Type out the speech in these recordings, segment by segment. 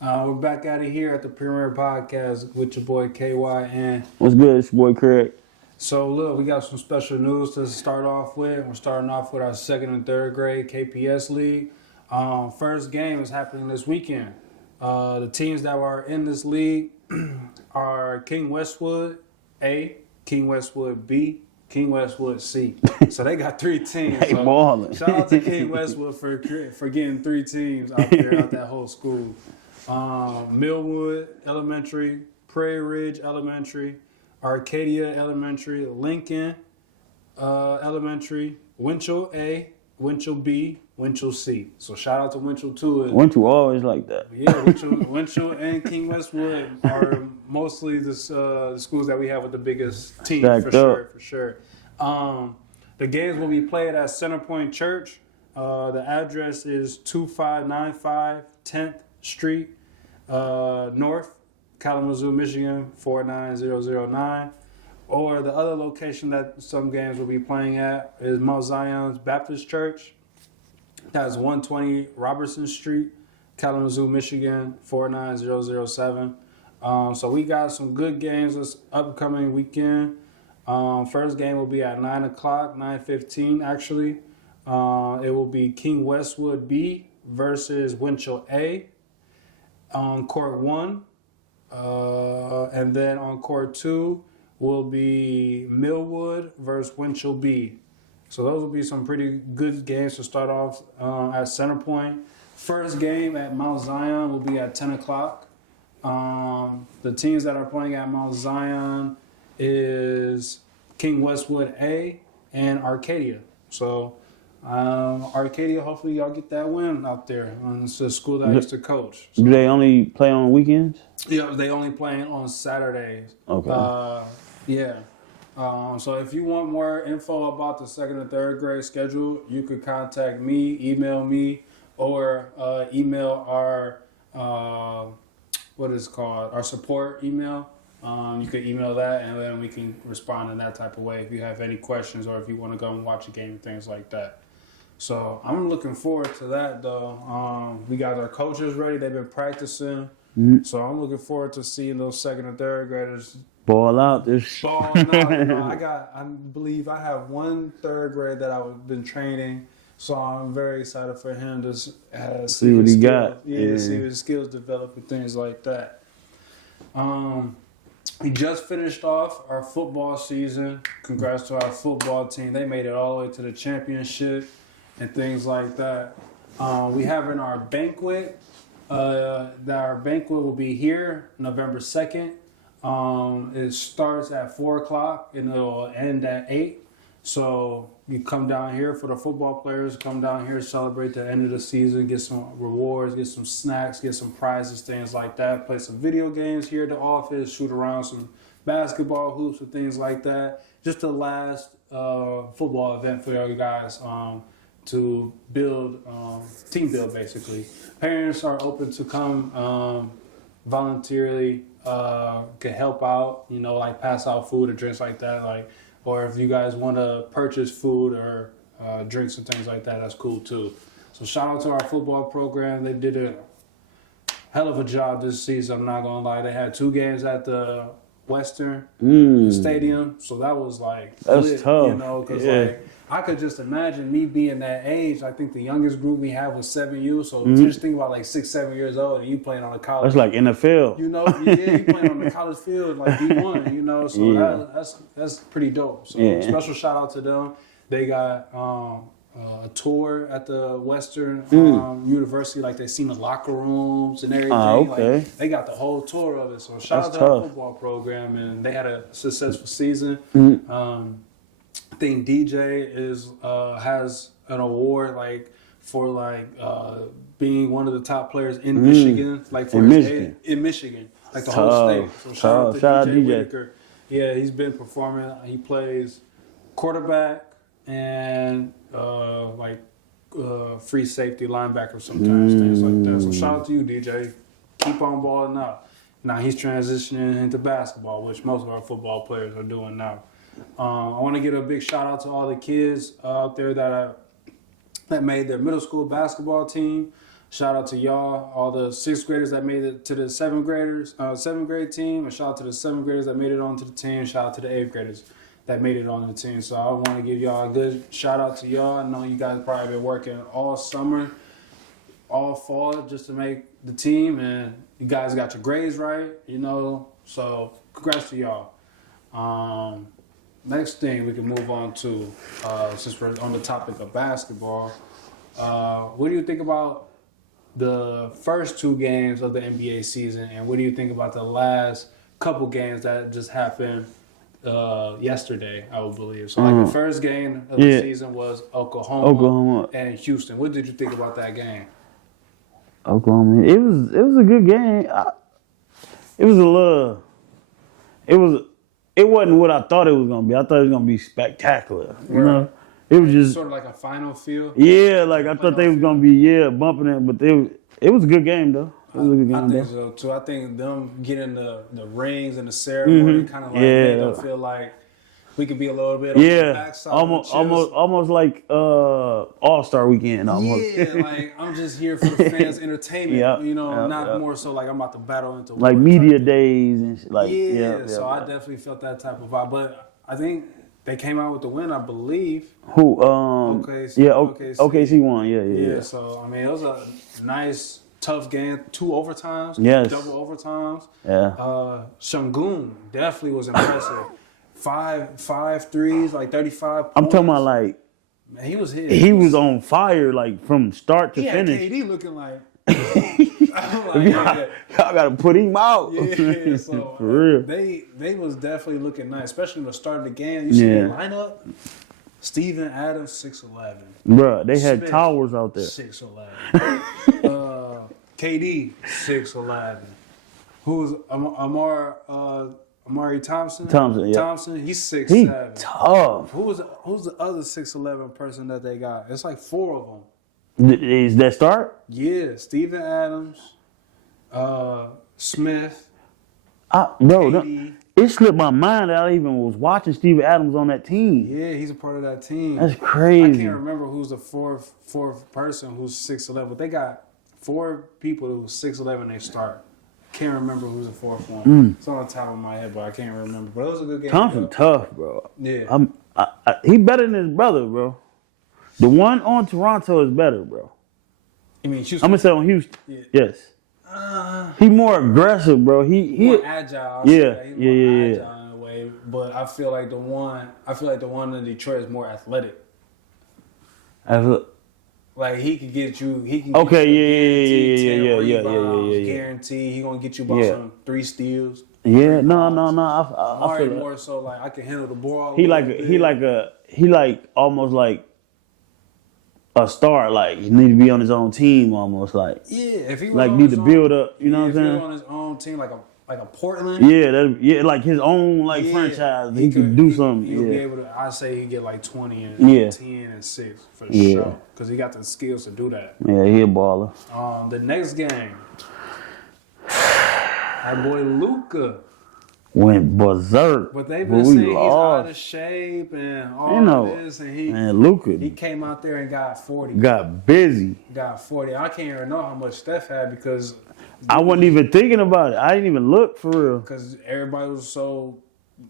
We're back out of here at the Premier Podcast with your boy KY. And What's good? It's your boy Craig. so, look, we got some special news to start off with. We're starting off with our second and third grade KPS League. First game is happening this weekend. The teams that are in this league are King Westwood A, King Westwood B, King Westwood C. So they got three teams. Hey, So ballin'. shout out to King Westwood for getting three teams out there, out that whole school. Millwood Elementary, Prairie Ridge Elementary, Arcadia Elementary, Lincoln Elementary, Winchell A, Winchell B, Winchell C. So shout out to Winchell too. Winchell always like that. Yeah, Winchell and King Westwood are mostly the schools that we have with the biggest team Stacked up. for sure. The games will be played at Centerpoint Church. The address is 2595 10th Street North, Kalamazoo, Michigan 49009. Or the other location that some games will be playing at is Mount Zion's Baptist Church. That's 120 Robertson Street, Kalamazoo, Michigan 49007. So we got some good games this upcoming weekend. First game will be at 9 o'clock, 9:15 actually. It will be King Westwood B versus Winchell A on court 1. And then on court 2 will be Millwood versus Winchell B. So those will be some pretty good games to start off at Centerpoint. First game at Mount Zion will be at 10 o'clock. The teams that are playing at Mount Zion is King Westwood A and Arcadia. So Arcadia, hopefully y'all get that win out there. It's a school that I used to coach. So, Do they only play on weekends? yeah, they only playing on Saturdays. Okay. Yeah. So if you want more info about the second and third grade schedule, you could contact me, email me, or email our our support email. You could email that, and then we can respond in that type of way if you have any questions or if you want to go and watch a game and things like that. So I'm looking forward to that, though. We got our coaches ready; they've been practicing. So I'm looking forward to seeing those second and third graders Ball out this. balling out. I believe I have one third grade that I've been training, so I'm very excited for him to See what his he skills. got. Yeah, Yeah. see his skills develop and things like that. We just finished off our football season. Congrats to our football team. They made it all the way to the championship and things like that. We have in our banquet. Our banquet will be here November 2nd. It starts at 4 o'clock and it'll end at 8. So you come down here for the football players, come down here, celebrate the end of the season, get some rewards, get some snacks, get some prizes, things like that. Play some video games here at the office, shoot around some basketball hoops and things like that. Just the last football event for you guys to build, team build basically. Parents are open to come voluntarily, could help out, like pass out food or drinks like that, or if you guys want to purchase food or drinks and things like that, that's cool too. So shout out to our football program. They did a hell of a job this season, I'm not going to lie. They had 2 games at the Western Stadium, so that was That's lit, tough. because I could just imagine me being that age. I think the youngest group we have was 7U, so just think about 6, 7 years old and you playing on a college. That's like NFL. You playing on the college field like D1, so that's pretty dope. So special shout out to them. They got a tour at the Western University, they seen the locker rooms and everything. Okay. They got the whole tour of it. So shout out to our football program, and they had a successful season. I think DJ has an award for being one of the top players in Michigan, in Michigan, the whole state. So shout out to DJ Whitaker. Yeah, he's been performing. He plays quarterback and free safety linebacker sometimes, things like that. So shout out to you, DJ. Keep on balling out. Now he's transitioning into basketball, which most of our football players are doing now. I want to give a big shout out to all the kids out there that made their middle school basketball team. Shout out to y'all, all the sixth graders that made it to the seventh grade team, and shout out to the seventh graders that made it onto the team. Shout out to the eighth graders that made it on the team. So I want to give y'all a good shout out to y'all. I know you guys probably been working all summer, all fall just to make the team, and you guys got your grades right, So congrats to y'all. Next thing we can move on to, since we're on the topic of basketball, what do you think about the first two games of the NBA season, and what do you think about the last couple games that just happened yesterday, I would believe? So, the first game of the season was Oklahoma and Houston. What did you think about that game? Oklahoma. It was a good game. It wasn't what I thought it was gonna be. I thought it was gonna be spectacular. You know, it was just sort of like a final feel. Yeah, like I thought they was gonna be bumping it, but it was a good game though. It was a good game. I think so too. I think them getting the rings and the ceremony kind of like made them feel like we could be a little bit on the backside. Almost like All-Star weekend almost. Yeah, like I'm just here for the fans' entertainment. Not more so like I'm about to battle into like media days and shit. Like so I definitely felt that type of vibe. But I think they came out with the win, I believe. Who? OKC. Yeah, OKC won. Yeah. So I mean, it was a nice, tough game. 2 overtimes. Yes. Double overtimes. Yeah. Şengün definitely was impressive. Five threes, like 35 points. I'm talking about like. Man, he was hit. He was on fire, like from start to finish. KD looking like. Y'all gotta put him out. Yeah, so for real. They was definitely looking nice, especially when the start of the game. You see the lineup. Steven Adams 6'11". Bruh, they had Smith, towers out there. 6'11". KD 6'11". Who was Amari Thompson? Thompson, he's 6'7". He tough. Who's the other 6'11" person that they got? It's like 4 of them. Is that start? Yeah, Steven Adams, Smith, KD. It slipped my mind that I even was watching Steven Adams on that team. Yeah, he's a part of that team. That's crazy. I can't remember who's the fourth person who's 6'11", but they got 4 people who's 6'11" they start. Can't remember who's the fourth one. It's on the top of my head, but I can't remember. But it was a good game. Thompson tough, bro. Yeah. He better than his brother, bro. The one on Toronto is better, bro. You mean Houston? I'm gonna say on Houston. Yeah. Yes. He more aggressive, bro. He more agile. He's more agile in a way. But I feel like the one in Detroit is more athletic. Like he could get you. He can. Yeah. Guarantee he gonna get you about some 3 steals. Yeah, no. I feel more so like I can handle the ball. He almost like a star. Like he need to be on his own team, almost like. Yeah, if he was like need to build up. You know what I'm saying? If he was on his own team, like a Portland. Yeah, like his own franchise. He could do something. He'll be able to. I say he get like 20 and 10 and 6 for sure, because he got the skills to do that. Yeah, he a baller. The next game, our boy Luka went berserk. But they've been saying he's out of shape and all this, and Luka, he came out there and got 40. Got busy. Got 40. I can't even know how much Steph had because I wasn't even thinking about it. I didn't even look for real. Because everybody was so.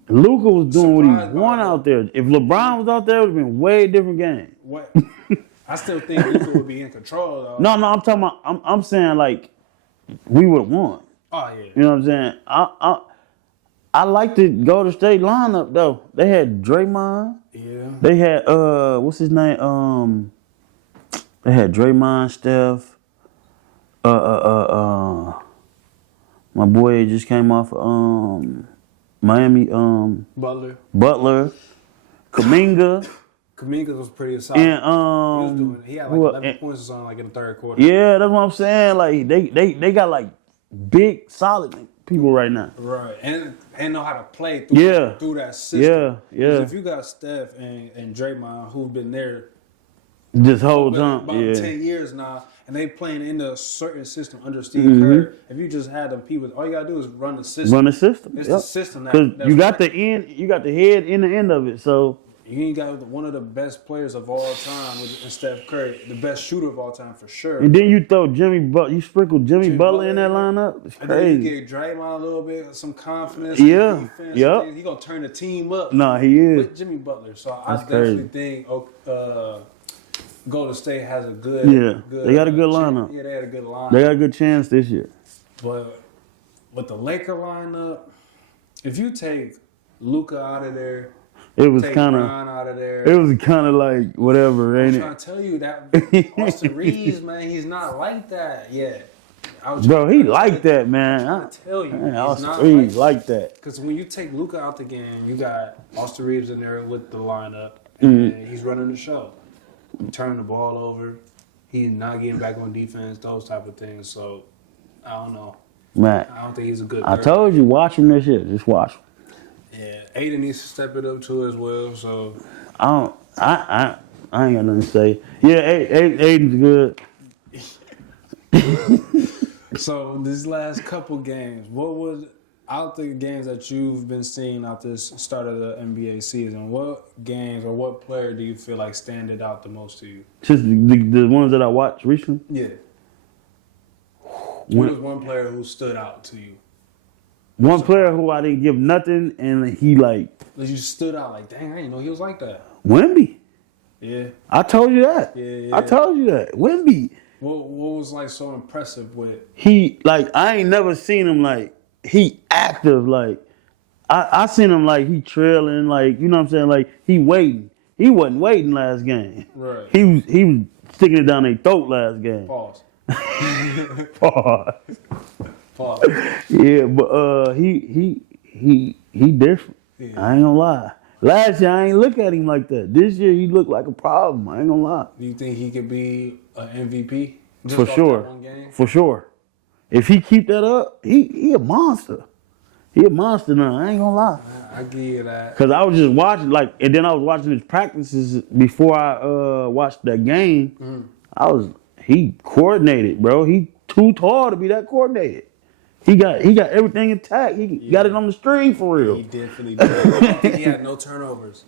Luka was doing what he wanted out there. If LeBron was out there, it would have been a way different game. What? I still think Luka would be in control though. No, I'm talking about. I'm saying like we would have won. Oh yeah. You know what I'm saying? I like the Golden State lineup though. They had Draymond. Yeah. They had what's his name? They had Draymond, Steph. My boy just came off Miami. Butler. Kaminga. Kaminga was pretty solid. And he had like 11 points or something like in the third quarter. Yeah, that's what I'm saying. Like they got like big solid people right now. Right, and know how to play through that system. Yeah. If you got Steph and Draymond who've been there this whole time, about 10 years now, and they playing in a certain system under Steve Kerr. If you just had them people, all you gotta do is run the system. It's the system that you got the end, you got the head and the end of it. So You ain't got one of the best players of all time with Steph Curry, the best shooter of all time for sure. And then you throw you sprinkle Jimmy Butler in that lineup. It's And then crazy. you get Draymond a little bit, some confidence, Yeah. some defense. Yep. He gonna turn the team up. Nah, he is. With Jimmy Butler. So I That's definitely think Golden State has a good. Yeah. They got a good lineup. Yeah, they had a good lineup. They got a good chance this year. But with the Laker lineup, if you take Luka out of there, It was take kind of. Bron out of there. It was kind of like whatever, ain't I'm it? trying to tell you that Austin Reeves, man, he's not like that yet. Bro, he like that, man. I tell you, Man, he's Austin not Reeves like that. Because when you take Luka out the game, you got Austin Reeves in there with the lineup, and he's running the show, turning the ball over. He's not getting back on defense, those type of things. So I don't know. Man, I don't think he's a good. I told you, watch him this year. Just watch him. Yeah, Aiden needs to step it up too as well. So I ain't got nothing to say. Yeah, Aiden's good. So these last couple games, what was out the games that you've been seeing out this start of the NBA season? What games or what player do you feel like standed out the most to you? Just the ones that I watched recently. Yeah. Who was one player who stood out to you? One player who I didn't give nothing, and he like You stood out like, dang, I didn't know he was like that. Wemby. Yeah. I told you that. Yeah. I told you that. Wemby. What was like so impressive with? He like I ain't never seen him like he active like I seen him like he trailing like you know what I'm saying like he waiting. He wasn't waiting last game. Right. He was sticking it down their throat last game. Pause. Pause. Pause. Yeah, but he different. Yeah. I ain't gonna lie. Last year I ain't look at him like that. This year he looked like a problem. I ain't gonna lie. Do you think he could be an MVP? Just For off sure. that one game? For sure. If he keep that up, he a monster. He a monster now. I ain't gonna lie. I give you that. Cause I was just watching and then I was watching his practices before I watched that game. He coordinated, bro. He too tall to be that coordinated. He got everything intact. He got it on the string for real. He definitely did. I don't think he had no turnovers.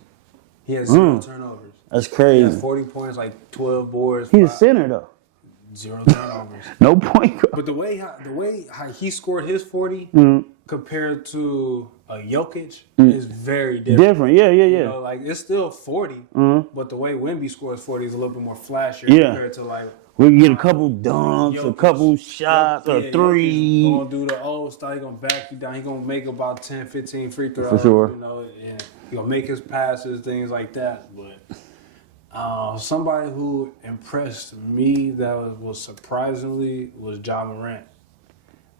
He had zero turnovers. That's He crazy. had 40 points, like 12 boards. He's a center though. 0 turnovers. No point guard. But the way how he scored his 40 compared to a Jokic is very different. Different. Yeah. You know, like it's still 40, but the way Wemby scores 40 is a little bit more flashier compared to like we can get a couple dunks, a Jokic. couple shots, Yeah, a three. Jokic gonna do the old style. He gonna back you down. He gonna make about 10, 15 free throws. For sure. You know, and he gonna make his passes, things like that. But somebody who impressed me that was surprisingly was Ja Morant.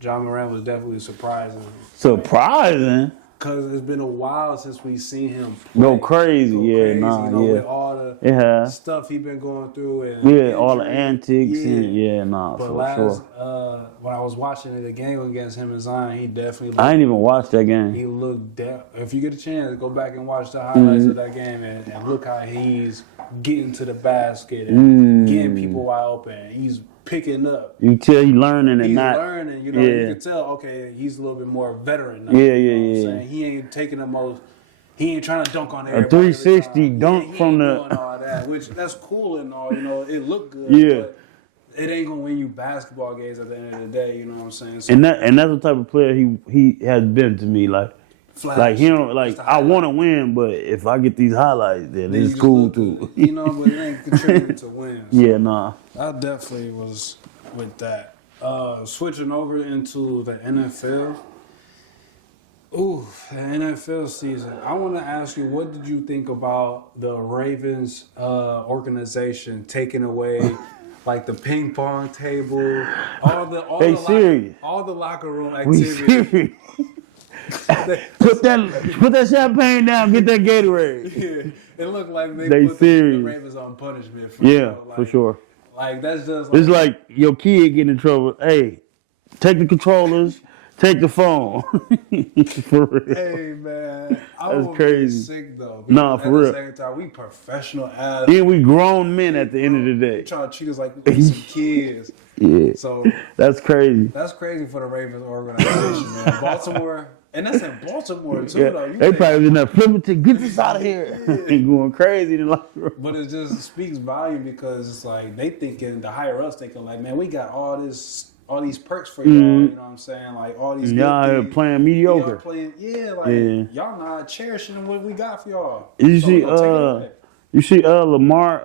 Ja Morant was definitely surprising. Surprising. Because it's been a while since we've seen him play. Go crazy. Go Yeah, crazy, nah, you know, yeah. with all the It has. stuff he been going through. And Yeah, all the injury. antics and But for last, sure. when I was watching the game against him and Zion, he definitely looked, I ain't even watched that game. he looked if you get a chance, go back and watch the highlights of that game and look how he's getting to the basket and getting people wide open. He's picking up. You tell he learning and He's not. learning, you know. Yeah. You can tell, okay, he's a little bit more veteran now. Yeah, you know yeah. what I'm saying? He ain't taking the most. He ain't trying to dunk on A everybody. 360 dunk he from ain't the. doing all that, which that's cool and all. You know, it looked good. Yeah. But it ain't gonna win you basketball games at the end of the day. You know what I'm saying? So And that's the type of player he has been to me. Like him, like I want to win, but if I get these highlights, then you it's just cool look too. good, you know, but it ain't contributing to wins. Yeah, nah. I definitely was with that. Switching over into the NFL. Ooh, the NFL season. I want to ask you, what did you think about the Ravens organization taking away like the ping pong table, all the locker room We activity? serious. put that champagne down. Get that Gatorade. Yeah, it looked like they put serious. the Ravens on punishment. For sure. Like that's just. It's like your kid getting in trouble. Hey, take the controllers. Take the phone. For real. Hey man, I That's would crazy. be sick though. Nah, Because for real. At the same time, we professional athletes. Then we grown men at the end of the day. Trying to treat us like we some kids. Yeah. So That's crazy. that's crazy for the Ravens organization, man. Baltimore, and that's in Baltimore too, Yeah. though. You They think- probably was in there flipping to get this out of here. And going crazy in the locker room. But it just speaks volume because it's like they thinking, the higher ups thinking like, man, we got all these perks for y'all. You know what I'm saying? Like all these Y'all good here things. playing mediocre. Y'all playing, y'all not cherishing what we got for y'all. You So see, we gonna take it away. you see, Lamar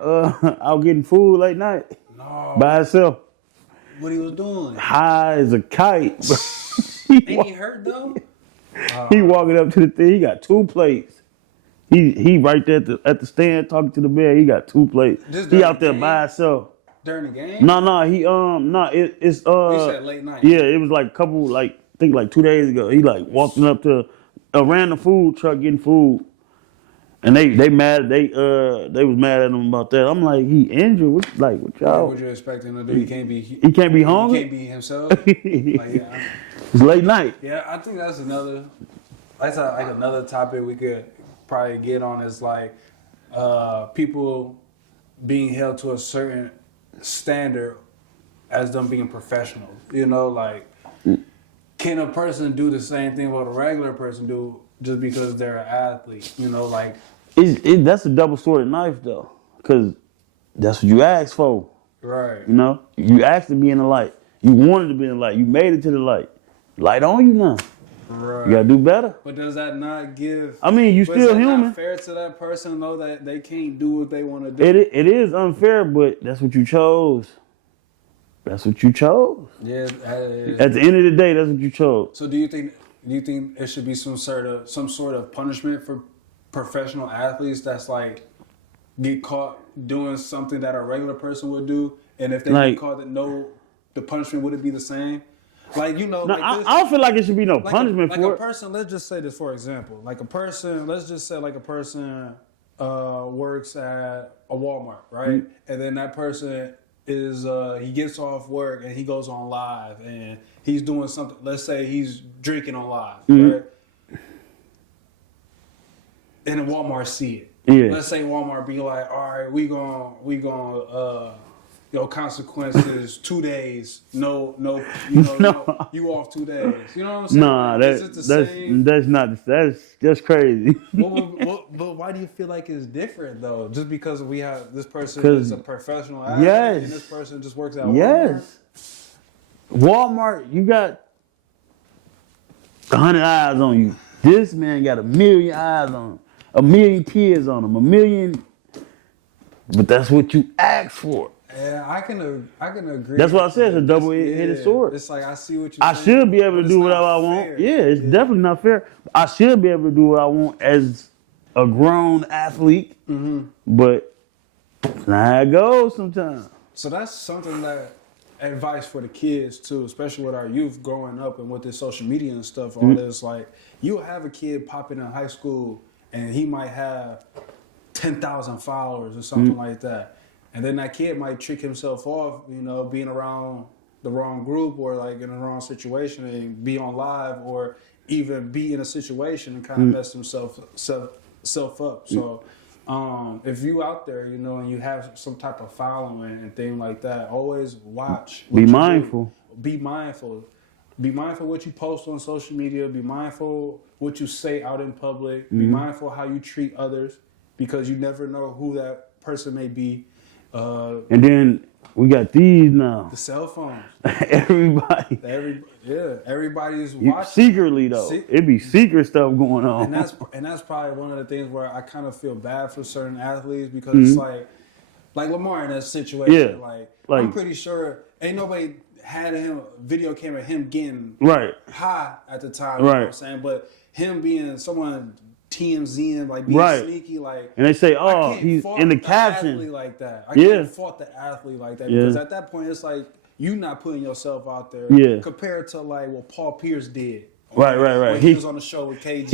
out getting food late night No, by himself, what he was doing? high as a kite. Ain't he hurt though? He walking up to the thing. He got 2 plates. He right there at the stand talking to the man. He got 2 plates. Just He during out the there game? by himself. During the game? No, it's You said late night. Yeah, it was like a couple, like I think like 2 days ago. He like walking up to a random food truck getting food, and they mad. They was mad at him about that. I'm like, he injured. What y'all? What you expect him to do? He can't be. He can't be hungry. He can't be himself. Like, yeah, It's late night. yeah. I think that's another. That's like another topic we could probably get on is like people being held to a certain standard as them being professional. You know, like can a person do the same thing what a regular person do just because they're an athlete? You know, like That's a double-sworded knife though, because that's what you asked for. right. You know, you asked to be in the light. You wanted to be in the light. You made it to the light. Light on you now. Right. You gotta do better. But does that not give? I mean, you But is still that human. not fair to that person to know that they can't do what they want to do? It is unfair, but that's what you chose. That's what you chose. Yeah. At the end of the day, that's what you chose. So do you think there should be some sort of punishment for professional athletes that's like get caught doing something that a regular person would do, and if they Like- get caught, the punishment wouldn't be the same? Like No, like I this, don't feel like it should be no like punishment like for a it. person. Let's just say this for example. Like a person. Let's just say like a person works at a Walmart, right? And then that person is he gets off work and he goes on live and he's doing something. Let's say he's drinking on live, right? And then Walmart see it. Yeah. Let's say Walmart be like, all right, we gonna consequences 2 days, no, you off 2 days. You know what I'm saying? Nah, Like, is it the same? that's crazy. But why do you feel like it's different though? Just because we have this person 'Cause- is a professional athlete Yes. and this person just works at Walmart? Yes. Walmart, you got 100 eyes on you. This man got 1,000,000 eyes on him. 1,000,000 kids on him. 1,000,000. But that's what you asked for. Yeah, I can agree. That's what I said. It's a It's- double-headed sword. It's like I see what you're I saying, should be able but to it's do not whatever I want. fair. Yeah, it's definitely not fair. I should be able to do what I want as a grown athlete, but that's not how it goes sometimes. So that's something that advice for the kids too, especially with our youth growing up and with this social media and stuff. All this, like, you'll have a kid popping in high school and he might have 10,000 followers or something like that. And then that kid might trick himself off, being around the wrong group or like in the wrong situation and be on live or even be in a situation and kind of mess himself up. So if you out there, and you have some type of following and thing like that, always watch. what Be you do. mindful. Be mindful. Be mindful what you post on social media. Be mindful what you say out in public. Be mindful how you treat others because you never know who that person may be. And then we got these now. The cell phones. Everybody. Everybody's watching. Secretly though. It be secret stuff going on. And that's probably one of the things where I kind of feel bad for certain athletes because it's like Lamar in that situation. Yeah. Like I'm pretty sure ain't nobody had video camera him getting Right. high at the time. You know what I'm saying? But him being someone TMZing, like being Right. sneaky, like And they say, I oh, can't he's fault in the the caption. athlete like that. I Yeah. can't fault the athlete like that Yeah. because at that point it's like you not putting yourself out there. Yeah. Compared to like what Paul Pierce did. Right. When he was on the show with KG.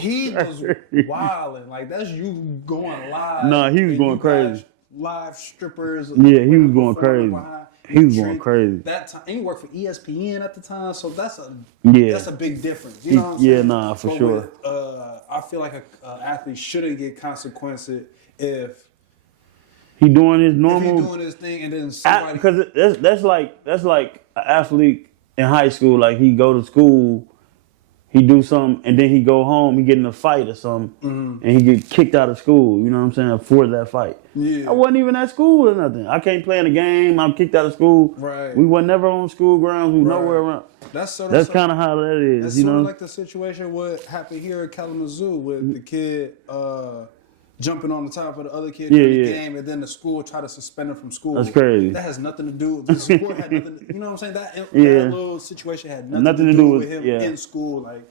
He was wilding. Like that's you going live. Nah, he was and going you got crazy. Live strippers. Yeah, he was women going performing crazy. behind. He was going Drink. crazy. That time, and he worked for ESPN at the time, so that's a Yeah. big difference. You know what I'm Yeah, saying? nah, for But sure. with, I feel like an athlete shouldn't get consequences if He doing his If normal. he doing his thing and then somebody. Because that's like an athlete in high school. Like he go to school, he do something, and then he go home. He get in a fight or something, and he get kicked out of school. You know what I'm saying? For that fight. Yeah. I wasn't even at school or nothing. I can't play in the game. I'm kicked out of school. Right. We were never on school grounds. We were nowhere around. That's Kind of how that is. That's you sort know, of like the situation what happened here at Kalamazoo with the kid jumping on the top of the other kid during the game, and then the school tried to suspend him from school. That's crazy. That has nothing to do. The sport had nothing. You know what I'm saying? That little situation had nothing to do with him in school. Like,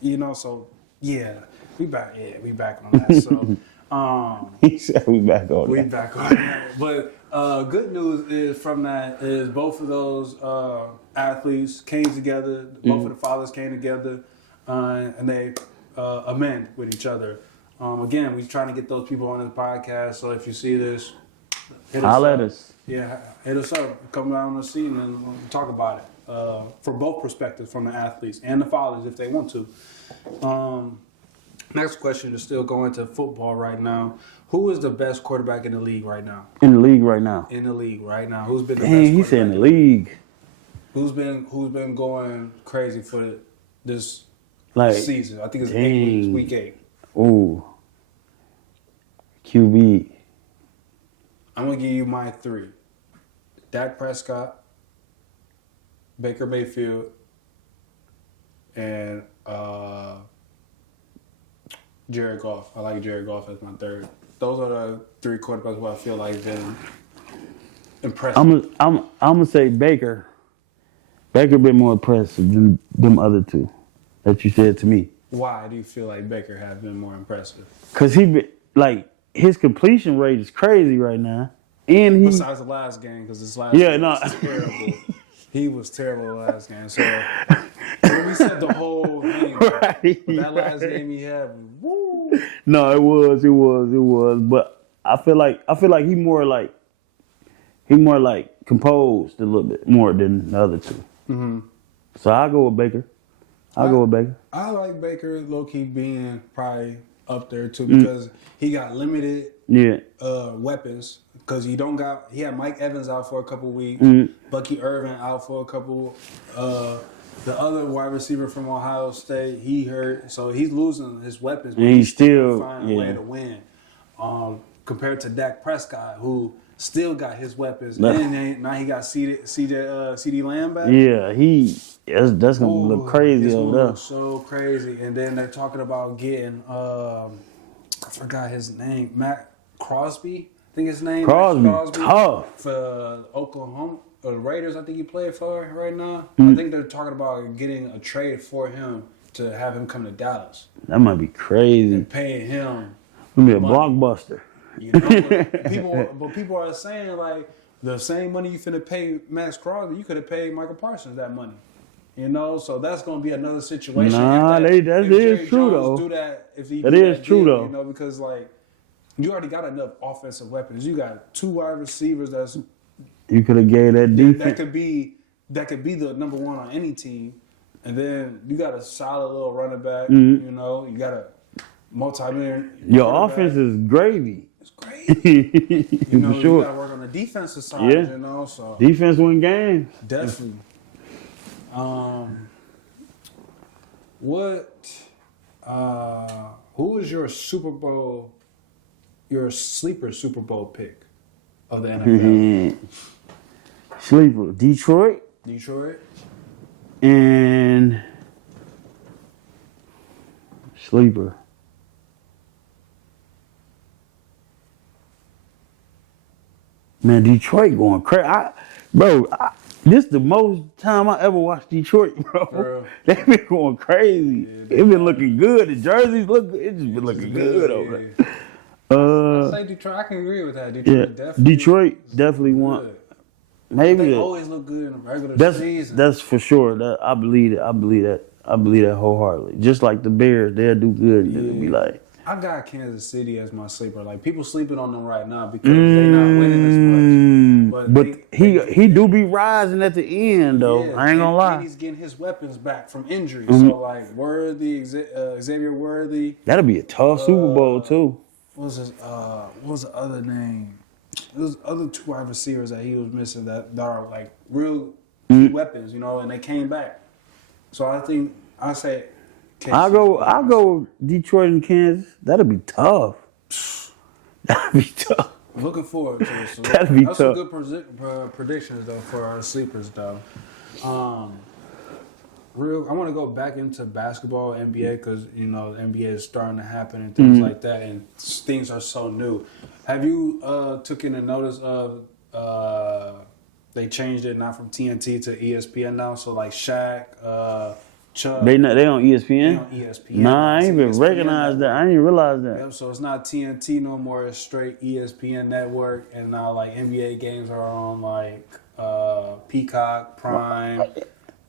you know. So yeah, we back. Yeah, we back on that. So. He said we back on that. We back on that. But good news is from that is both of those athletes came together. Both of the fathers came together, and they amend with each other. Again, we're trying to get those people on the podcast. So if you see this, holla at us. Yeah, hit us up. Come down on the seat and talk about it from both perspectives, from the athletes and the fathers if they want to. Next question is still going to football right now. Who is the best quarterback in the league right now? In the league right now. In the league right now. Who's been the Dang, best quarterback? he said in the league. Who's been going crazy for this Like season? I think it's 8 weeks, week 8. Ooh. QB. I'm gonna give you my 3. Dak Prescott, Baker Mayfield, and Jared Goff. I like Jared Goff as my 3rd. Those are the 3 quarterbacks who I feel like been impressive. I'm gonna say Baker. Baker been more impressive than them other 2 that you said to me. Why do you feel like Baker has been more impressive? Cause he been like his completion rate is crazy right now, and he Besides the last game, because this last game was terrible. He was terrible last game. So we said the whole thing. Right, But that last game he had, woo. No, it was. But I feel like he more like composed a little bit more than the other 2. Mm-hmm. So I'll go with Baker. I like Baker low key being probably up there too because he got limited weapons because he had Mike Evans out for a couple weeks, Bucky Irvin out for a couple. The other wide receiver from Ohio State, he hurt, so he's losing his weapons, but he's still finding a way to win. Compared to Dak Prescott, who still got his weapons, and now he got CD Lamb back. Yeah, that's gonna look crazy over there. So crazy, and then they're talking about getting I forgot his name, Matt Crosby. I think his name Crosby. Tough for Oklahoma. The Raiders, I think he played for right now. I think they're talking about getting a trade for him to have him come to Dallas. That might be crazy. And paying him. It'll be a blockbuster. You know, but people are saying like the same money you finna pay Max Crosby, you could have paid Michael Parsons that money. You know, so that's gonna be another situation. That is true though. That is true though. You know, because like you already got enough offensive weapons. You got 2 wide receivers that's. You could have gave that defense. That could be the number 1 on any team, and then you got a solid little running back. Mm-hmm. You know, you got a multi-million. Your offense is gravy. It's crazy. You know, for sure. You got to work on the defensive side. You know, so defense win games. Definitely. Who is your sleeper Super Bowl pick of the NFL? Sleeper, Detroit. And sleeper. Man, Detroit going crazy. This the most time I ever watched Detroit, bro. They been going crazy. It been looking good. The jerseys look good. It just been looking good over there. I say Detroit. I can agree with that. Detroit definitely won. Maybe they always look good in the regular season. That's for sure. I believe it. I believe that wholeheartedly. Just like the Bears, they'll do good. It'll be like. I got Kansas City as my sleeper. Like people sleeping on them right now because they're not winning as much. But he do be rising at the end though. Yeah, I ain't gonna lie. And he's getting his weapons back from injury. So like Xavier Worthy. That'll be a tough Super Bowl too. What was the other name? There's other 2 wide receivers that he was missing that are like real key weapons, you know, and they came back. So I think I say. I'll go Detroit and Kansas. That'll be tough. That'll be tough. Looking forward to it. So That'd be that's tough. some good predictions though for our sleepers though. I want to go back into basketball, NBA, because you know the NBA is starting to happen and things like that, and things are so new. Have you took in a notice of they changed it not from TNT to ESPN now? So like Shaq, Chuck, They on ESPN. they on ESPN. Nah, I ain't even ESPN recognize that. I ain't even realize that. Yep, so it's not TNT no more. It's straight ESPN network, and now like NBA games are on like Peacock, Prime,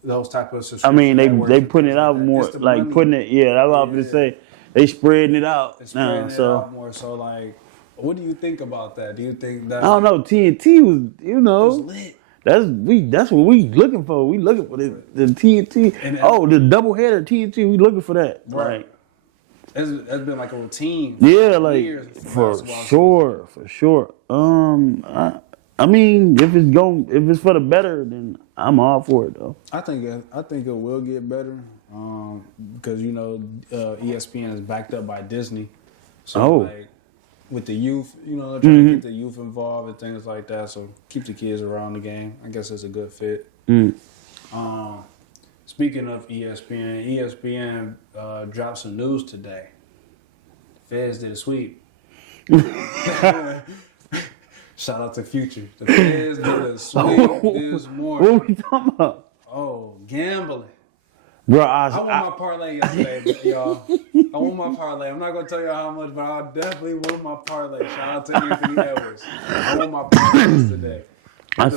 those type of subscription. I mean, they networks putting and it out things more, that. It's the like money. putting it. Yeah, that's what I was gonna say. They spreading it out It's now. spreading it So out more. So like, what do you think about that? Do you think that I don't know. TNT was, you know, was lit? That's what we looking for. We looking for the TNT. And The double header TNT. We looking for that. Right. Like, It's been like a routine. yeah, for like years for basketball. sure. I mean, if it's for the better, then I'm all for it though. I think it will get better because you know ESPN is backed up by Disney. So like with the youth, you know, they're trying to get the youth involved and things like that. So keep the kids around the game. I guess it's a good fit. Speaking of ESPN dropped some news today. Feds did a sweep. Shout out to Future. The Feds did a sweep this morning. What we talking about? Oh, gambling. Bro, I won my parlay yesterday, y'all. I won my parlay. I'm not gonna tell you how much, but I definitely won my parlay. Shout out to Anthony Edwards. I won my parlay today. I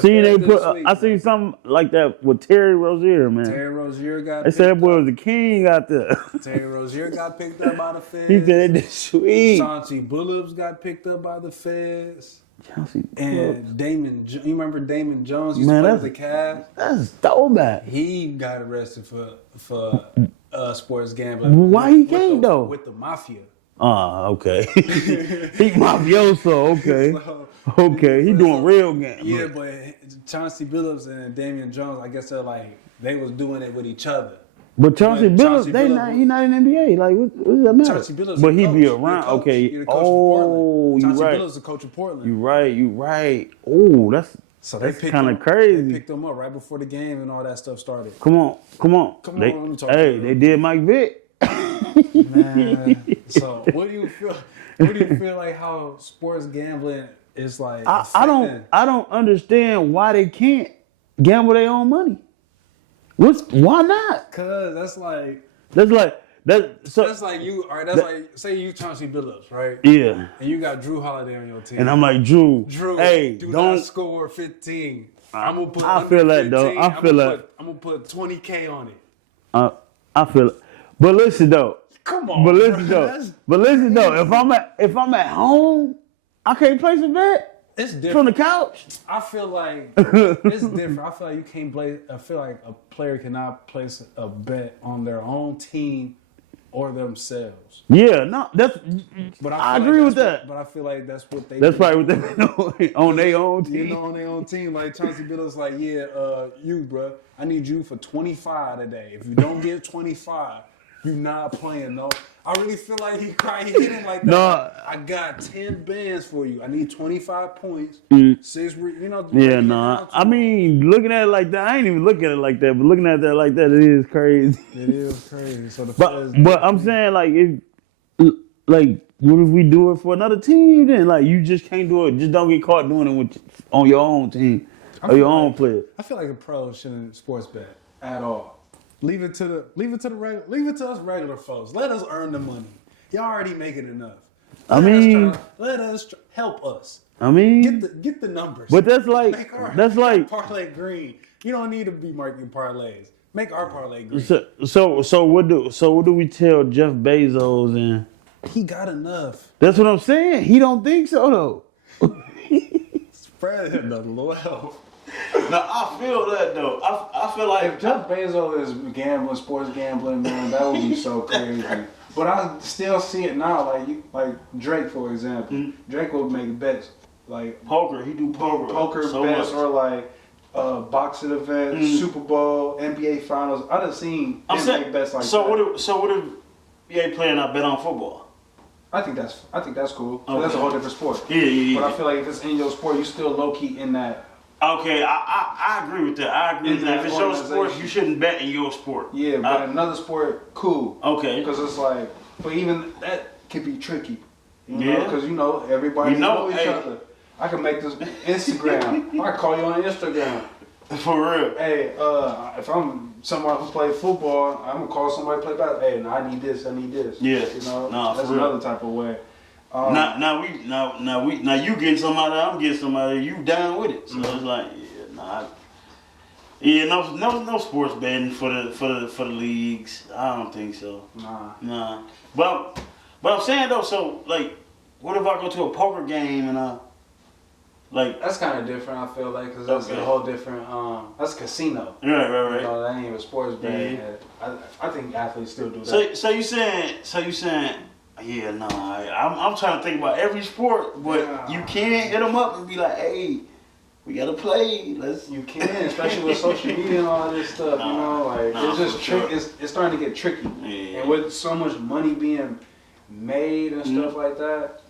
seen something like that with Terry Rozier, man. Terry Rozier got. They said that boy was the king out there. Terry Rozier got picked up by the Feds. He said that sweet. Chauncey Billups got picked up by the Feds. Chauncey And you remember Damon Jones? Used Man, to play with the Cavs. That's throwback. He got arrested for sports gambling. Why he can't though? With the mafia. Okay. He mafioso. Okay. So, Okay. He doing real game. yeah, but Chauncey Billups and Damian Jones, I guess they was doing it with each other. But Chauncey But Billups, Chauncey Billups- he not in NBA. Like, what does that matter? Chauncey Billups, But the he coach. be the around. coach. Okay. He the coach of Portland. You Chauncey right. Billups, the coach of Portland. You right. Oh, that's kind of crazy. They picked him up right before the game and all that stuff started. Come on. Let me talk to you. They did Mike Vick. Man, so what do you feel? What do you feel like how sports gambling is like? I don't understand why they can't gamble their own money. Why not? Cause that's like you. All right, that's like say you Chauncey Billups, right? Yeah. And you got Drew Holiday on your team. And I'm like, Drew, hey, don't not score 15. I'm gonna put. I under feel that, 15. though. I feel that. I'm gonna put 20K on it. I feel it. But listen though. Come on. But listen bro. though. But listen though. If I'm at home, I can't place a bet It's different. from the couch. I feel like it's different. I feel like you can't play. I feel like a player cannot place a bet on their own team or themselves. Yeah, no, that's. But I feel agree like with that's that. But I feel like that's what they. That's do. probably what they on their own team. You know, on their own team, like Chauncey Billups, like, you, bro, I need you for 25 today. If you don't get 25, you not playing. No, I really feel like he hit him like that. No. I got 10 bands for you. I need 25 points. 6, you know. Yeah, no. I mean, looking at it like that, I ain't even looking at it like that. But looking at that like that, it is crazy. It is crazy. So the But I'm saying like what if we do it for another team? Then like you just can't do it. Just don't get caught doing it on your own team or your own player. I feel like a pro shouldn't sports bet at all. Leave it to us regular folks. Let us earn the money. Y'all already making enough. Let us help us. I mean, get the numbers. But that's like parlay green. You don't need to be marking parlays. Make our parlay green. So what do we tell Jeff Bezos and he got enough. That's what I'm saying. He don't think so though. Spread him the love. No, I feel that though. I feel like If Jeff Bezos is gambling, sports gambling, man, that would be so crazy. But I still see it now, like Drake, for example. Drake will make bets like Poker. He do poker so bets much. or like boxing events, Super Bowl, NBA Finals. I done seen NBA bets like that. So what if EA playing I bet on football? I think that's cool. Okay. That's a whole different sport. Yeah. But I feel like if it's in your sport, you still low key in that. Okay, I agree with that. I agree with that. If it's your sport, you shouldn't bet in your sport. Yeah, but another sport, cool. Okay. Because it's like, but even that can be tricky. Yeah. Because everybody know each other. I can make this Instagram. I can call you on Instagram. For real. Hey, if I'm somebody who plays football, I'm gonna call somebody to play basketball. Hey, no, I need this. Yeah. That's another type of way. Now you getting somebody, I'm getting somebody. You down with it? So it's like, no sports betting for the leagues. I don't think so. Nah. But I'm saying though, so like, what if I go to a poker game and like that's kind of different. I feel like because that's a whole different. That's casino. Right. That ain't even sports betting. Yeah. I think athletes still do that. So you saying. Yeah, no, I'm trying to think about every sport, but you can't hit them up and be like, hey, we gotta play. You can, especially with social media and all this stuff. It's just tricky. It's starting to get tricky, and with so much money being made and stuff like that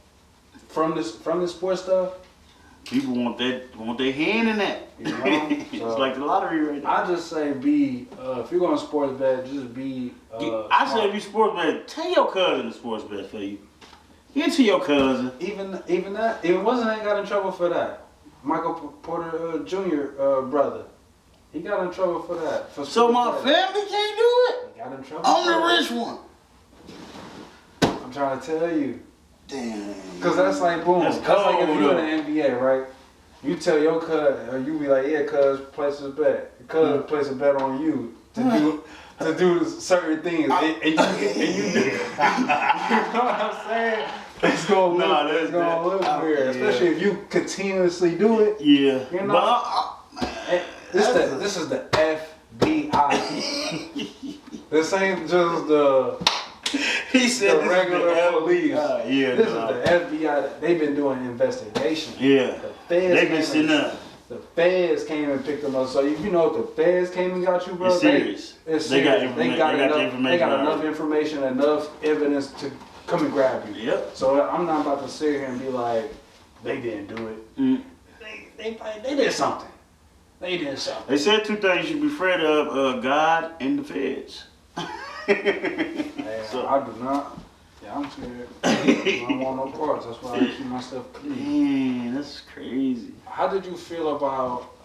from this sports stuff. People want their hand in that. It's like the lottery right now. I just say if you're going to sports bet, just be. I say if you sports bet, tell your cousin to sports bet for you. Get to your cousin. Even Wilson ain't got in trouble for that. Michael Porter Jr. Brother, he got in trouble for that. So my family can't do it. He got in trouble. I'm the rich one. I'm trying to tell you. Damn. Because that's like boom. That's like if you're in the NBA, right? You tell your cuz, or you be like, yeah, cuz, place a bet. Cuz place a bet on you to do certain things, and you do. You know what I'm saying? It's gonna look weird, especially if you continuously do it. Yeah. You know. This is the FBI. This ain't just the. He said the regular police. This is no. the FBI. They've been doing an investigation. Yeah. They've been sitting up. The feds came and picked them up. So if you know if the feds came and got you, bro, it's serious. It's they serious. got enough information, enough evidence to come and grab you. Yep. So I'm not about to sit here and be like, they didn't do it. They did something. They did something. They said two things you should be afraid of: God and the feds. So I do not. Yeah, I'm scared. I don't want no parts. That's why I keep myself clean. Man, that's crazy. How did you feel about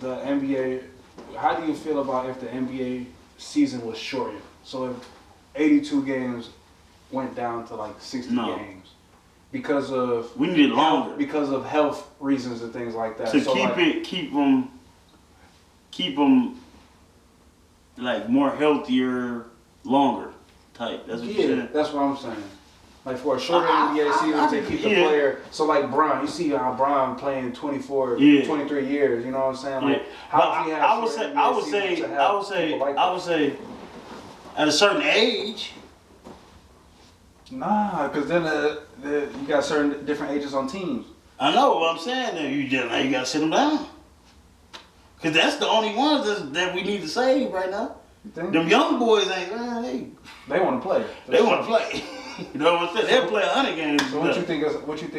the NBA? How do you feel about if the NBA season was shortened? So if 82 games went down to like 60 games because of we need it longer because of health reasons and things like that. To so keep them like more healthier, longer type. That's what you're saying. That's what I'm saying. Like for a shorter NBA season to keep the player. So like Bron, you see how Bron playing 24, 23 years. You know what I'm saying? Like I would say at a certain age. Nah, because then you got certain different ages on teams. I know what I'm saying. That you gotta sit them down. Cause that's the only ones that we need to save right now. Them young boys ain't. They want to play. They want to play. You know what I'm saying? They'll play 100 games. So what you think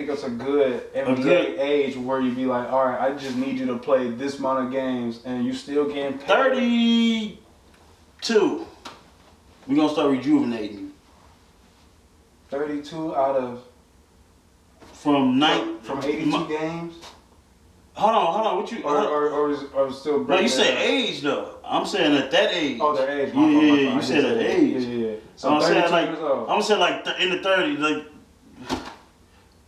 is a good NBA age where you be like, all right, I just need you to play this amount of games and you still getting paid? 32. We're gonna start rejuvenating you. 32 out of from 82 games. Hold on. What you? Or still? No, you said age though. I'm saying at that age. Oh, their age. Yeah, you said at age. Yeah. So I'm saying like in the 30s, like.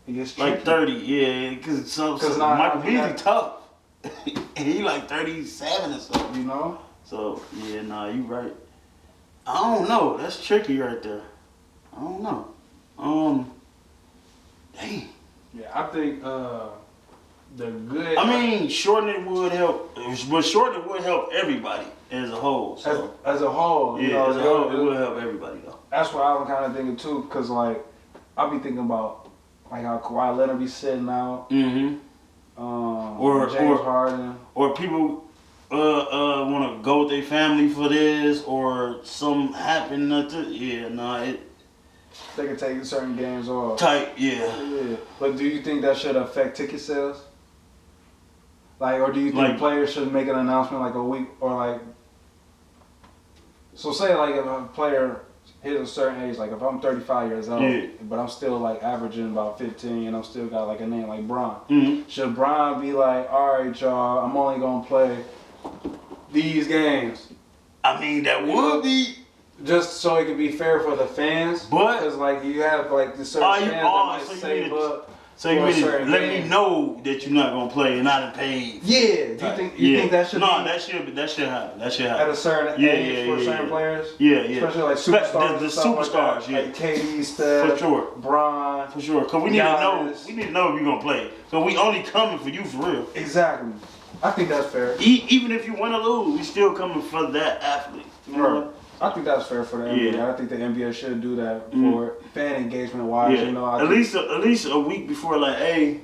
It gets like 30, yeah, because Michael Beasley tough. He like 37 or something. You know. So yeah, you right. I don't know. That's tricky right there. I don't know. Dang. Yeah, I think the good. I mean, shortening would help, but shortening would help everybody as a whole. So. As a whole, as a whole, it would help everybody though. That's what I'm kind of thinking too, because like I'll be thinking about like how Kawhi Leonard be sitting out. Mm-hmm. Or James Harden. Or people want to go with their family for this, or something happened. Yeah, They can take certain games off. Tight, yeah. Yeah. But do you think that should affect ticket sales? Like, or do you think players should make an announcement like a week or like? So say like if a player hit a certain age, like if I'm 35 years old, but I'm still like averaging about 15, and I'm still got like a name like Bron. Mm-hmm. Should Bron be like, all right, y'all, I'm only gonna play these games? I mean, that would be. Just so it can be fair for the fans, but because like you have like the certain fans that might save up. So you mean let me know that you're not gonna play and I done paid. Yeah. Do you think that should? No, that should happen. That should happen. At a certain age for certain players. Yeah. Especially like superstars. The superstars, like KD, Steph, for sure. Bron. For sure. Cause we need to know. We need to know if you're gonna play. So we only coming for you for real. Exactly. I think that's fair. Even if you win or lose, we still coming for that athlete. You know? I think that's fair for the NBA. Yeah. I think the NBA should do that for fan engagement wise. Yeah. You know, at least a week before, like, hey,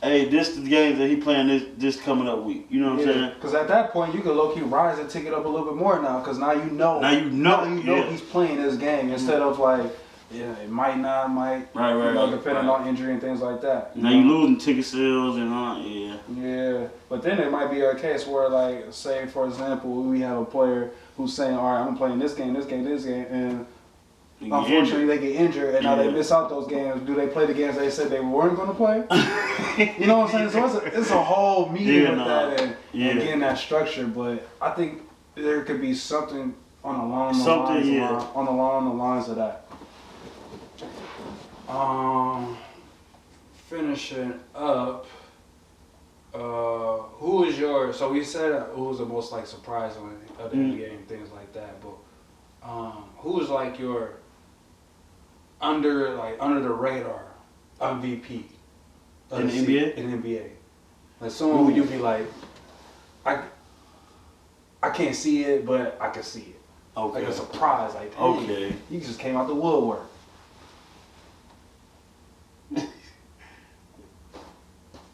this is the games that he playing this coming up week. You know what I'm saying? Because at that point, you can low key rise the ticket up a little bit more now. Because now you know. Now you know he's playing this game instead of like, it might not, might. Right. Depending on injury and things like that. Now you losing ticket sales and all. Yeah. Yeah, but then it might be a case where, like, say for example, we have a player who's saying, all right, I'm playing this game, and unfortunately they get injured, and now they miss out those games. Do they play the games they said they weren't going to play? You know what I'm saying? So it's a whole meeting with that and getting that structure. But I think there could be something along the lines of that. Finishing up. Who is your? So we said who was the most like surprising of the NBA and things like that. But who was like your under the radar MVP in the NBA? In the NBA, like someone would you be like, I can't see it, but I can see it. Okay. Like a surprise, like hey, you just came out the woodwork.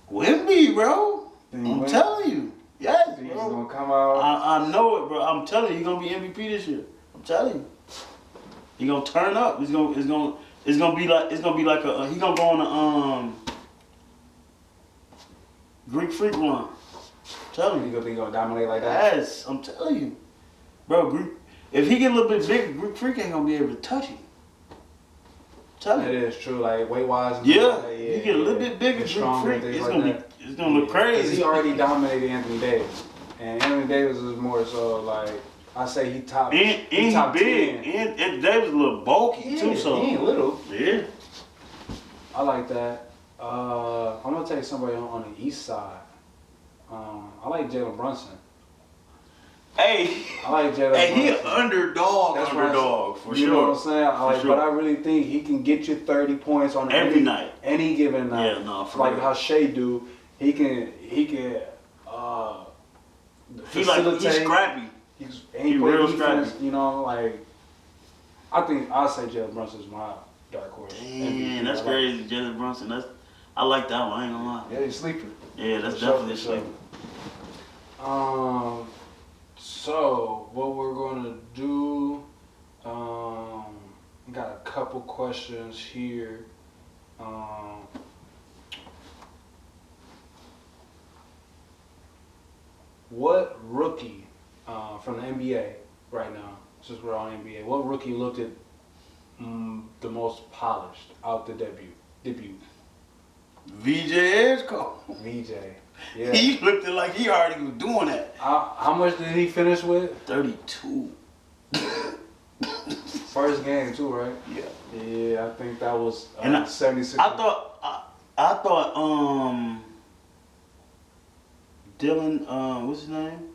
With me, bro. I'm telling you. Yes, He's bro. gonna come out. I know it, bro. I'm telling you, he's gonna be MVP this year. I'm telling you. He's gonna turn up. It's gonna be like a he gonna go on a Greek freak run. I'm telling you. He gonna dominate like that? Yes, I'm telling you. Bro, if he get a little bit bigger, Greek freak ain't gonna be able to touch him. That is true, like weight wise. He get a little bit bigger, Greek freak. It's gonna look crazy. Because he already dominated Anthony Davis, and Anthony Davis is more so like I say he top. And he top big, 10. and Davis a little bulky too. So he ain't little. Yeah. I like that. I'm gonna take somebody on the east side. I like Jalen Brunson. Hey, I like Jalen Brunson. He an underdog for sure. You know what I'm saying? But I really think he can get you 30 points on every night, any given night. Yeah, no, for like real. how Shea do. He can. He's scrappy. He's real defense, scrappy. You know, like I'll say Jalen Brunson's my dark horse. Damn, that's crazy, Jalen Brunson. I like that one. I ain't gonna lie. Yeah, he's a sleeper. Yeah, that's definitely a sleeper. So what we're gonna do? Got a couple questions here. What rookie from the NBA right now, since we're on NBA, what rookie looked at the most polished out the debut? VJ Edgecombe. VJ. Yeah. He looked like he already was doing that. How much did he finish with? 32. First game too, right? Yeah. Yeah, I think that was 76. I thought Dylan, what's his name?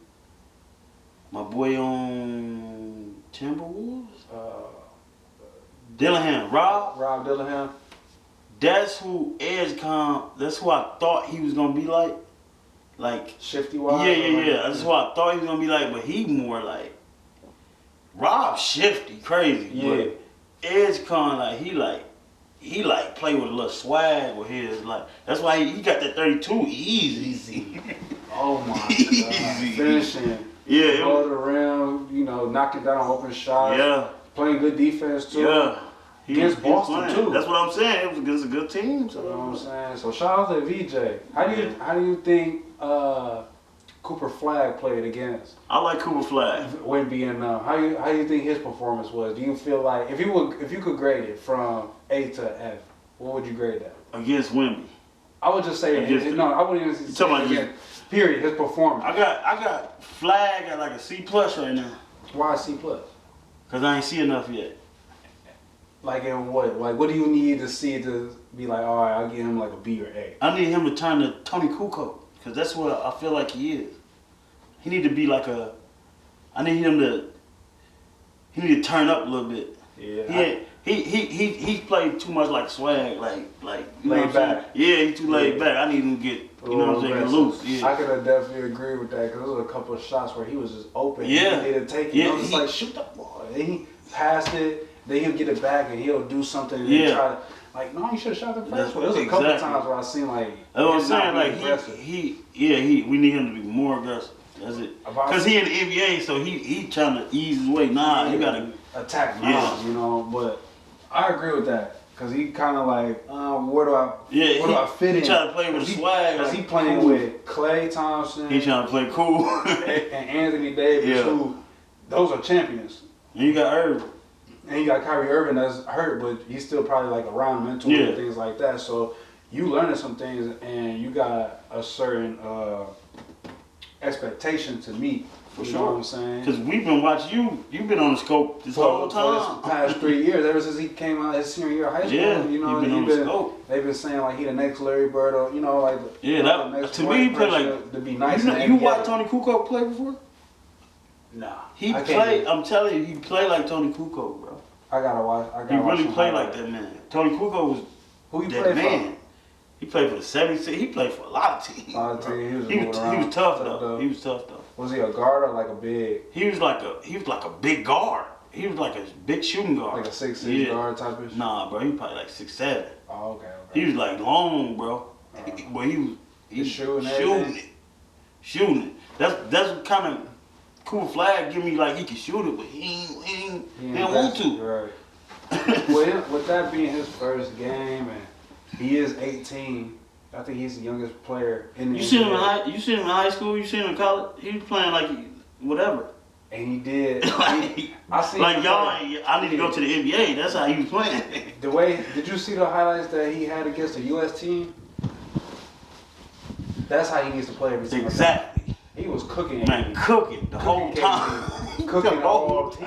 My boy on Timberwolves? Dillingham, Rob Dillingham. That's who I thought he was gonna be like. Like shifty wise. Yeah. That's what I thought he was gonna be like, but he more like Rob shifty, crazy. Yeah. But Edgecon, like he like he like play with a little swag with his like. That's why he got that 32 easy. Oh my god. Easy. Finishing. Yeah. Go to the rim, you know, knocking down open shots. Yeah. Playing good defense too. Yeah. Against Boston too. That's what I'm saying. It was against a good team. So. You know what I'm saying? So shout out to VJ. How do you think Cooper Flag played against I like Cooper Flag. Wemby and how you think his performance was? Do you feel like if you could grade it from A to F, what would you grade that? Against Wemby. I would just say I wouldn't even say again. Period. His performance. I got Flag at like a C plus right now. Why C plus? Cause I ain't see enough yet. Like in what? Like what do you need to see to be like, all right, I'll give him like a B or A? I need him to turn to Tony Kukoc. Cause that's what I feel like he is. He need to be like a. I need him to. He need to turn up a little bit. Yeah. He played too much like swag, like you know laid what I'm back. saying? Yeah, he's too laid back. I need him to get you know what I'm saying, get loose. Yeah. I could definitely agree with that because there was a couple of shots where he was just open. Yeah. He didn't take it. Yeah, I was just like, shoot the ball. And he passed it. Then he'll get it back and he'll do something. And Yeah. try to, like, no, you should have shot the first one. There was a Exactly. couple of times where I seen like. That's what I'm him not saying. being Like aggressive. we need him to be more aggressive. That's it. Cause he in the NBA, so he trying to ease his way. Nah, you gotta attack now, you know. But I agree with that because he kind of like, where do I fit in? He trying to play with swag. Because like, he playing cool. with Klay Thompson. He trying to play cool. and Anthony Davis, who those are champions. And you got Irving. And you got Kyrie Irving that's hurt, but he's still probably like around mentally and things like that. So you learning some things, and you got a certain expectation to meet. For you sure. know what I'm saying? Because we've been watching you. You've been on the scope this whole time. For this past 3 years, ever since he came out his senior year of high school. Yeah, you know, you've been on the scope. They've been saying like he the next Larry Bird, or you know, like that next to me, he white play person like to be nice. You watched Tony Kukoc play before? Nah, He played. I'm telling you, he played like Tony Kukoc, bro. I gotta watch. He really played like that, man. Tony Kukoc was who he that played man. for? He played for the 76. He played for a lot of teams. He was tough though. He was tough though. Was he a guard or like a big? He was like a big guard. He was like a big shooting guard. Like a 6'6" guard type of shit? Nah, bro. He was probably like 6'7". Oh, okay. He was like long, bro. But he was shooting it. That's what kind of cool flag give me like he can shoot it, but he ain't want to. Right. With that being his first game, and he is 18. I think he's the youngest player in the NBA. You seen him in high school? You seen him in college? He was playing like whatever. And he did. I seen like y'all. I need to go to the NBA. That's how he was playing. Did you see the highlights that he had against the U.S. team? That's how he needs to play every single Exactly. He was cooking. Man, cooking the whole time. Cooking all of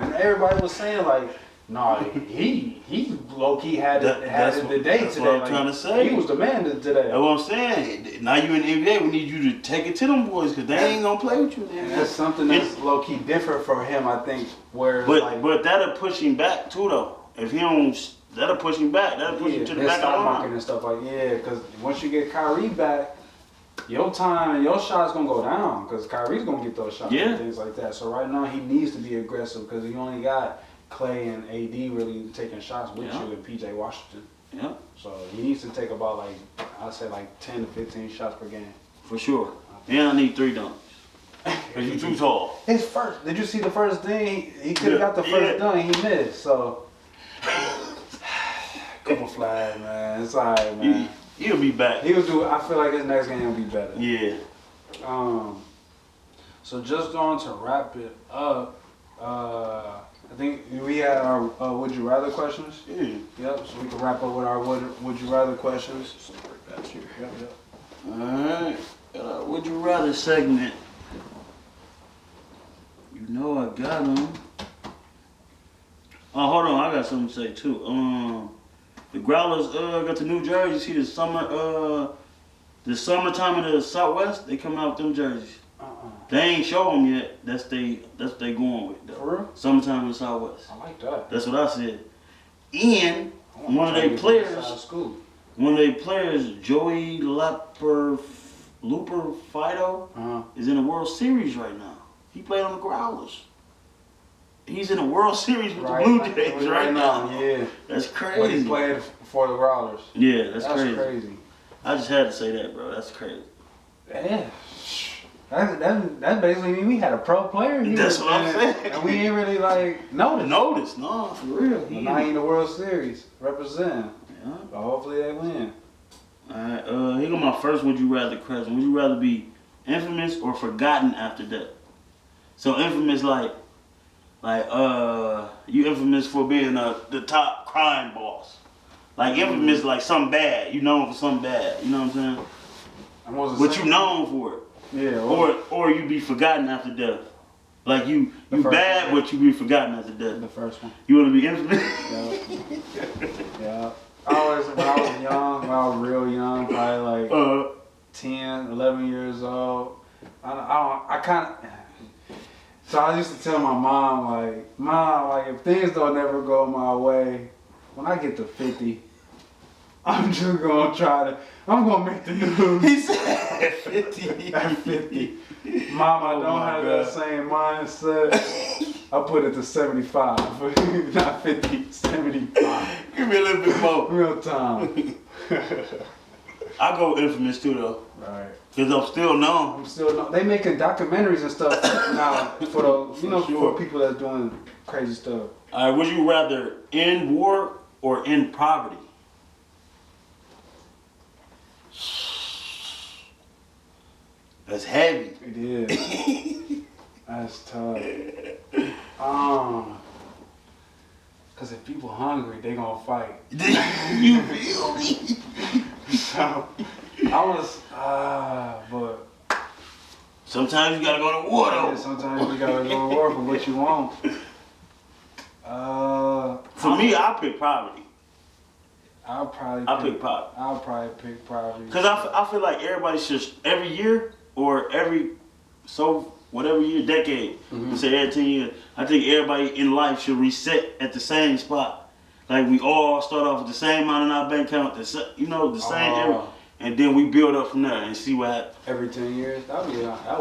them, and everybody was saying like, "Nah, he low key had the day today." That's what I'm trying to say. He was the man today. That's what I'm saying. Now you in the NBA, we need you to take it to them boys because they ain't gonna play with you. And that's something that's low key different for him, I think. But that'll push him back too, though. If he don't, that'll push him back. That'll push him to the back of the line and stuff like because once you get Kyrie back, your time and your shot's gonna go down because Kyrie's gonna get those shots and things like that. So right now he needs to be aggressive because he only got Klay and AD really taking shots with you and PJ Washington. Yeah. So he needs to take about I'd say 10 to 15 shots per game. For sure. And I need 3 dunks. Cause you too tall. His first. Did you see the first thing? He could have got the first dunk. He missed. So. Couple flag, man. It's alright, man. He'll be back. He'll do. I feel like his next game will be better. Yeah. So just going to wrap it up. I think we had our would you rather questions. Yeah. Yep. So we can wrap up with our would you rather questions. Yep. All right. Would you rather segment? You know I got them. Oh, hold on. I got something to say too. The Growlers got the new jerseys. You see the summertime in the Southwest. They coming out with them jerseys. They ain't show them yet. That's they going with though. For real? Summertime in the Southwest. I like that. That's what I said. And one of their players, Joey Looper Fido, is in the World Series right now. He played on the Growlers. He's in the World Series with Right, the Blue Jays right now. Yeah. That's When he crazy. played for the Growlers. Yeah, that's That's crazy. crazy. I just had to say that, bro. That's crazy. Yeah. That basically mean we had a pro player here. That's what I'm saying. And we ain't really like noticed. No, for real. But now he in the World Series representing. Yeah. But hopefully they win. Alright, here go my first would you rather question. Would you rather be infamous or forgotten after death? So infamous you infamous for being the top crime boss. Like infamous like something bad. You known for something bad. You know what I'm saying? What you known for it. Yeah. Or you be forgotten after death. Like you bad, but you be forgotten after death. The first one. You want to be infamous? Yeah. When I was young, when I was real young, probably like 10, 11 years old. I kind of. So I used to tell my mom, Mom, if things don't ever go my way, when I get to 50, I'm just gonna I'm gonna make the news. He said 50. At 50. Mom, I don't have that same mindset. I put it to 75. Not 50, 75. Give me a little bit more. Real time. I go infamous too though. Right. Cause I'm still known. They making documentaries and stuff now for the for people that's doing crazy stuff. Alright, would you rather end war or end poverty? That's heavy. It is. That's tough. Cause if people hungry, they gonna fight. You feel me? So but sometimes you gotta go to war though. yeah, sometimes you gotta go to war for what you want. For me, I pick poverty. I'll probably pick poverty. I'll probably pick poverty. Cause I feel like everybody should every year or whatever year, decade, say every 10 years, I think everybody in life should reset at the same spot. Like we all start off with the same amount in our bank account, the same area, and then we build up from there and see what happens. Every 10 years, that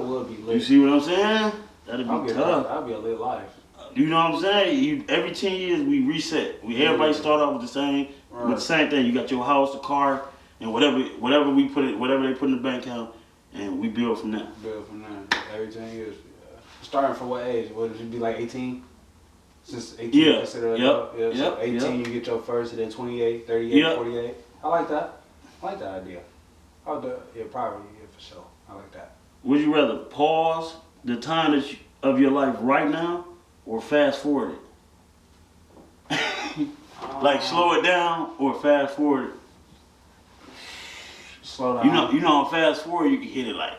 would be lit. You see what I'm saying? That'd be tough. That'd be a lit life. You know what I'm saying? Every 10 years we reset. Everybody start off with the same thing. You got your house, the car, and whatever they put in the bank account, and we build from there. Every 10 years. Yeah. Starting from what age? Would it be like 18? Since 18 Yeah. considered Yep. adult? Yeah. So 18 you get your first, and then 28, 38, 48. I like that. I like that idea. I'll do it. Yeah, probably. Yeah, for sure. I like that. Would you rather pause the time of your life right now or fast forward it? Like slow it down or fast forward it? Slow down. You know, on fast forward you can hit it like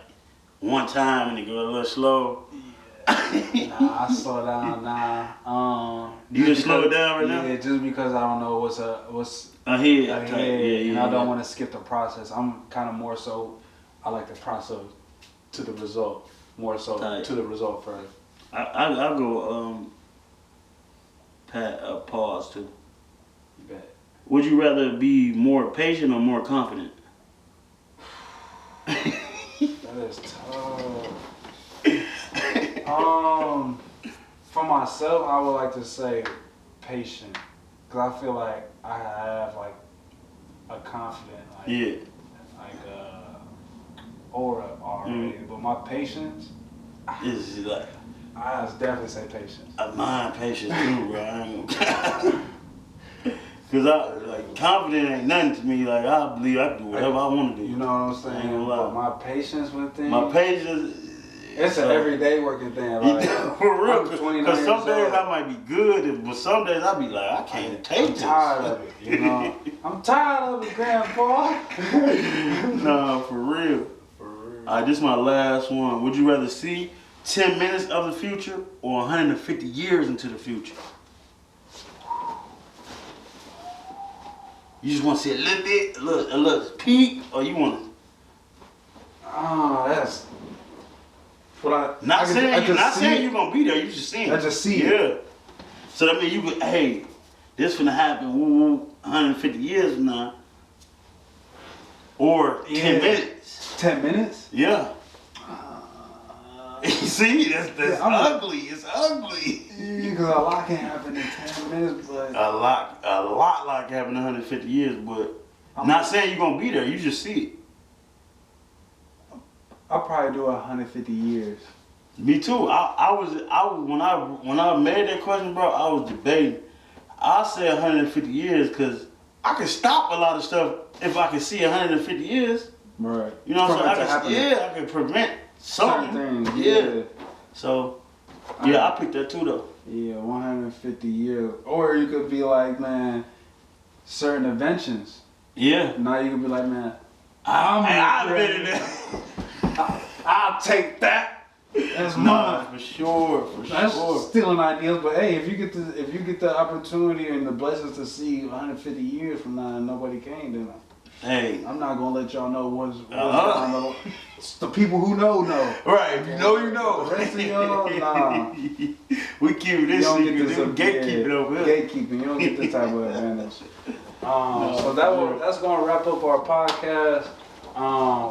one time and it go a little slow. Nah, I slow down now. You just slow it down right now? Yeah, just because I don't know what's ahead. and I don't want to skip the process. I'm kind of more so. I like the process to the result more so to the result first. I'll go pause too. You bet. Would you rather be more patient or more confident? That is tough. For myself, I would like to say patient, cause I feel like I have like a confident aura already, but my patience is like I definitely say patience. Mine patience too, bro. Cause confident ain't nothing to me. Like I believe I can do whatever I want to do. You know what I'm saying? But my patience with things. My patience. It's an everyday working thing. Like, for real. Because some days I might be good, but some days I be like, I can't take this. I'm tired of it. You know. I'm tired of it, Grandpa. Nah, for real. Alright, this is my last one. Would you rather see 10 minutes of the future or 150 years into the future? You just want to see a little bit, a little peek, or you want to? Oh, that's. But not saying you're gonna be there. You just seeing. I just see it. it. So that means you could, hey, this finna happen. 150 years from now, or 10 minutes. 10 minutes? Yeah. See, that's ugly. It's ugly. Because a lot can happen in 10 minutes, but A lot like having 150 years, but not saying you're gonna be there. You just see it. I'll probably do 150 years. Me too. I was when I made that question, bro. I was debating. I say 150 years because I can stop a lot of stuff if I can see 150 years. Right. You know what I'm From it saying? to I can prevent something. certain things. Yeah. So I picked that too though. Yeah, 150 years. Or you could be like, man, certain inventions. Yeah. Now you could be like, man, I've been in there. I'll take that. That's Nah, mine. for sure. That's stealing ideas, but hey, if you get the opportunity and the blessings to see 150 years from now and nobody came, then Hey. I'm not gonna let y'all know what's down the. It's the people who know. Right, if you know, you know. The rest of y'all, nah. We keep this You don't secret. get this Gatekeeping over here. Gatekeeping. You don't get this type of advantage. So that's gonna wrap up our podcast.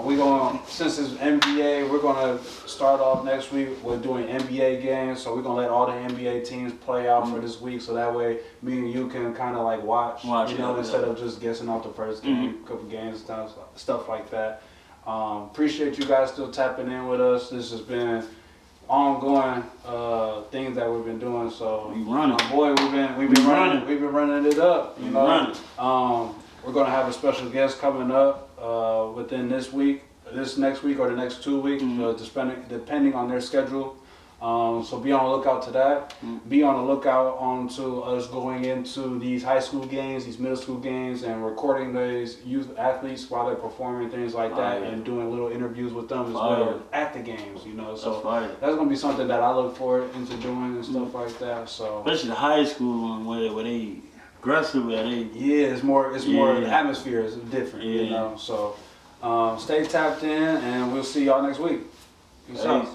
We gonna, since it's NBA, we're gonna start off next week with doing NBA games. So we're gonna let all the NBA teams play out for this week, so that way me and you can kind of like watch instead of just guessing off the first game, couple games, stuff like that. Appreciate you guys still tapping in with us. This has been ongoing things that we've been doing. So We running. boy, we've been running it up. You know. Running. We're gonna have a special guest coming up within this next week or the next 2 weeks, depending on their schedule. So be on the lookout to that. Be on the lookout onto us going into these high school games, these middle school games, and recording these youth athletes while they're performing, things like that, and doing little interviews with them as well at the games. You know, so that's gonna be something that I look forward into doing and stuff like that. So especially the high school one where they aggressive, where they it's more the atmosphere is different. Yeah. You know, so stay tapped in, and we'll see y'all next week. Peace out.